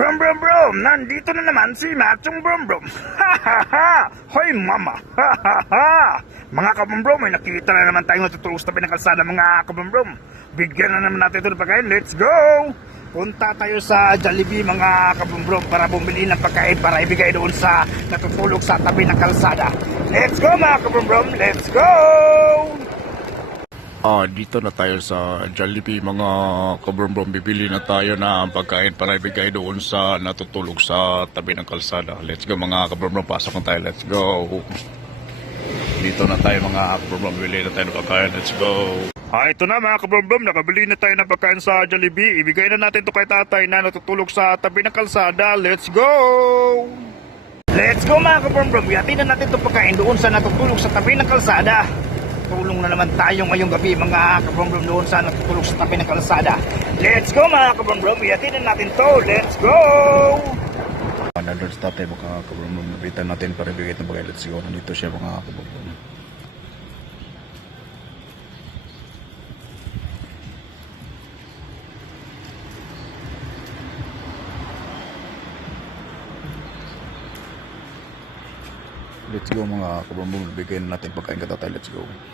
Brum brum brum! Nandito na naman si Machong Brum Brum! Ha ha ha! Hoy mama! Ha ha ha! Mga kabrum brum, may nakita na naman tayong natutulog sa tabi ng kalsada mga kabrum brum. Bigyan na naman natin ito ng pagkain. Let's go! Punta tayo sa Jollibee mga kabrum brum para bumili ng pagkain para ibigay doon sa natutulog sa tabi ng kalsada. Let's go mga kabrum brum! Let's go! Dito na tayo sa Jollibee mga kabrombrom. Bibili na tayo na pagkain para ibigay doon sa natutulog sa tabi ng kalsada. Let's go mga kabrombrom, pasok na tayo. Let's go. Dito na tayo mga kabrombrom, bibili na tayo ng pagkain. Let's go. Ito na mga kabrombrom, nakabili na tayo ng pagkain sa Jollibee. Ibigay na natin to kay tatay na natutulog sa tabi ng kalsada. Let's go! Let's go mga kabrombrom, yatin na natin to pagkain doon sa natutulog sa tabi ng kalsada. Tulong na naman tayo ngayong gabi mga kabrombrom doon sa natutulog sa tabi ng kalsada. Let's go mga kabrombrom, iyatin natin to. Let's go! Nandun sa tatay mga kabrombrom, nabitan natin para ibigay ng pagkain. Let's go. Nandito siya mga kabrombrom. Let's go mga kabrombrom, bigyan natin pagkain ka tatay. Let's go.